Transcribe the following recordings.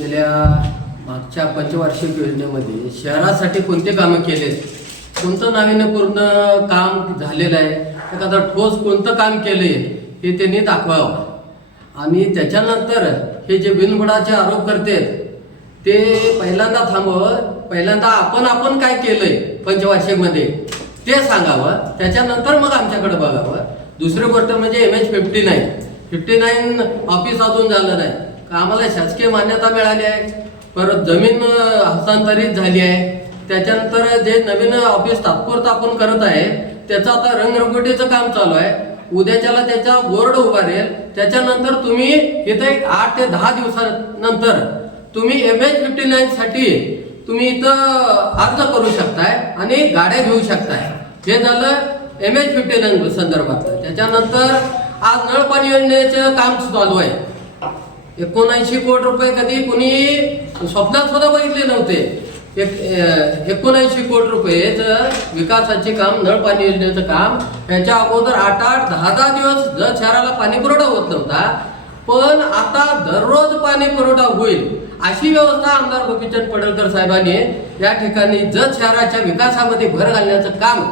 गेल्या मागच्या पंचवार्षिक योजनेमध्ये शहरासाठी कोणते कामं केले कोणतं नाविन्यपूर्ण काम झालेलं आहे? एखादा ठोस कोणतं काम केलं आहे हे त्यांनी दाखवावं. आणि त्याच्यानंतर हे जे बिनबुडाचे आरोप करतात ते पहिल्यांदा थांबवं. पहिल्यांदा आपण आपण काय केलंय पंचवार्षिकमध्ये? ते सांगावं. त्याच्यानंतर मग आमच्याकडे बघावं. दुसरी गोष्ट म्हणजे M H fifty nine fifty nine office अजून झालं नाही. आम्हाला शासकीय मान्यता मिळाली आहे? परत जमीन हस्तांतरित झाली आहे. त्याच्यानंतर जे नवीन ऑफिस तात्पुरतं आपण करत आहे त्याचं आता रंगरंगोटीचं काम चालू आहे. उद्याच्याला त्याचा बोर्ड उभारेल त्याच्यानंतर तुम्ही इथं एक आठ ते दहा दिवसानंतर तुम्ही एम एच फिफ्टी नाईन साठी तुम्ही इथं अर्ज करू शकताय आणि गाड्या घेऊ शकताय. हे झालं एम एच फिफ्टी नाईन संदर्भात त्याच्यानंतर आज नळ पाणी योजनेचं काम चालू आहे. एकोणऐंशी कोटी रुपये कधी कुणी स्वप्नात सुद्धा बघितले नव्हते. एक एकोणऐंशी कोटी रुपयेचं विकासाचे काम नळ पाणी योजनेचं काम याच्या अगोदर आठ आठ दहा दहा दिवस जत शहराला पाणी पुरवठा होत नव्हता. पण आता दररोज पाणी पुरवठा होईल अशी व्यवस्था आमदार गोपीचंद पडळकर साहेबांनी या ठिकाणी जत शहराच्या विकासामध्ये भर घालण्याचं काम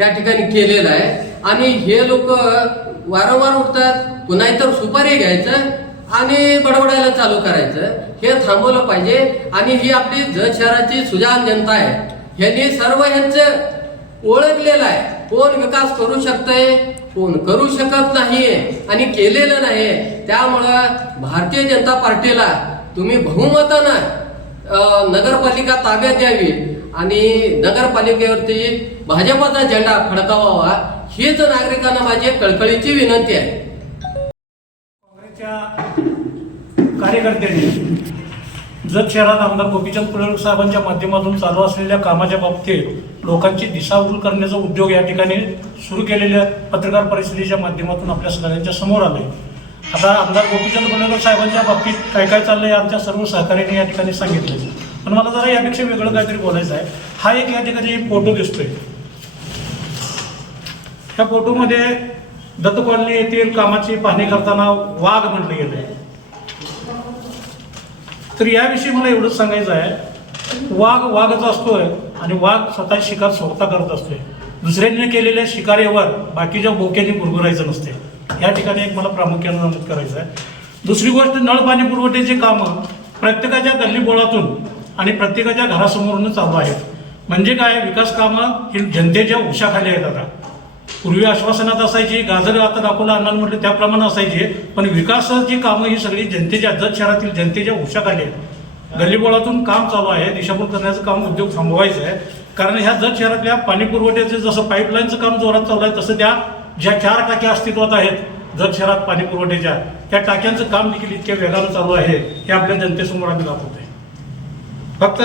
या ठिकाणी केलेलं आहे. आणि हे लोक वारंवार उठतात पुन्हा इतर सुपारी घ्यायचं आणि बडबडायला चालू करायचं. हे थांबवलं पाहिजे. आणि ही आपली जत शहराची सुजान जनता आहे. यांनी सर्व यांचं ओळखलेलं आहे. कोण विकास करू शकतंय? कोण करू शकत नाहीये. आणि केलेलं नाही त्यामुळं भारतीय जनता पार्टीला तुम्ही बहुमतानं नगरपालिका ताब्यात द्यावी. आणि नगरपालिकेवरती भाजपचा झेंडा फडकावावा. हीच नागरिकांना माझी कळकळीची विनंती आहे. काँग्रेसच्या कार्यकर्त्यांनी जत शहरात आमदार गोपीचंद पडळकर साहेबांच्या माध्यमातून चालू असलेल्या कामाच्या बाबतीत लोकांची दिशाभूल करण्याचा उद्योग या ठिकाणी सुरू केलेल्या पत्रकार परिषदेच्या माध्यमातून आपल्या सगळ्यांच्या समोर आले आता आमदार गोपीचंद पडळकर साहेबांच्या बाबतीत काय काय चाललंय आमच्या सर्व सहकार्याने या ठिकाणी सांगितलं पण मला जरा यापेक्षा वेगळं काहीतरी बोलायचं आहे. हा एक या ठिकाणी फोटो दिसतोय. ह्या फोटोमध्ये दत्त कॉलनी येथील कामाची पाहणी करताना वाघ म्हटलं गेले. तर याविषयी मला एवढंच सांगायचं आहे वाघ वाघच असतोय आणि वाघ स्वतः शिकार स्वतः करत असतोय. दुसऱ्यांनी केलेल्या शिकारेवर बाकीच्या बोक्यांनी गुरगुरायचं नसते. या ठिकाणी एक मला प्रामुख्याने नमूद करायचं आहे. दुसरी गोष्ट नळ पाणी पुरवठ्याची कामं प्रत्येकाच्या गल्लीबोळातून आणि प्रत्येकाच्या घरासमोरून चालू आहेत. म्हणजे काय? विकास कामं ही जनतेच्या उशाखाली आहेत आता. पूर्वी आश्वासनात असायची गाजर आता दाखवलं अण्णांनी म्हटलं त्याप्रमाणे असायची. पण विकासाची कामं ही सगळी जनतेच्या जत शहरातील जनतेच्या उशाखाली आहेत. गल्लीबोळातून काम चालू आहे दिशाभूल करण्याचं काम उद्योग थांबवायचं आहे. कारण ह्या जत शहरातल्या पाणी पुरवठ्याचं जसं पाईपलाईनचं काम जोरात चालू आहे तसं त्या ज्या चार टाक्या अस्तित्वात आहेत जत शहरात पाणी पुरवठ्याच्या त्या टाक्यांचं काम देखील इतक्या वेगानं चालू आहे हे आपल्या जनतेसमोर आम्ही दाखवतोय. फक्त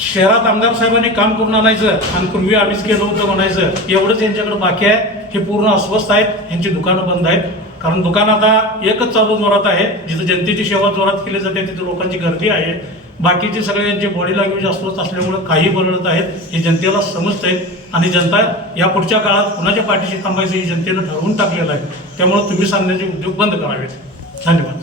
शहरात आमदार साहेबांनी काम करून आणायचं आणि पूर्वी आम्हीच गेलो होतं म्हणायचं एवढंच यांच्याकडे बाकी आहे हे पूर्ण अस्वस्थ आहेत यांची दुकानं बंद आहेत. कारण दुकान आता एकच चालू जोरात आहे जिथं जनतेची सेवा जोरात केली जाते तिथं लोकांची गर्दी आहे. बाकीचे सगळे यांचे बॉडी लँग्वेज अस्वस्थ असल्यामुळे काही बोलत आहेत हे जनतेला समजतंय. आणि जनता या पुढच्या काळात कुणाच्या पाठीशी थांबायचं हे जनतेनं ठरवून टाकलेलं आहे. त्यामुळे तुम्ही सांगण्याचे उद्योग बंद करावेत. धन्यवाद.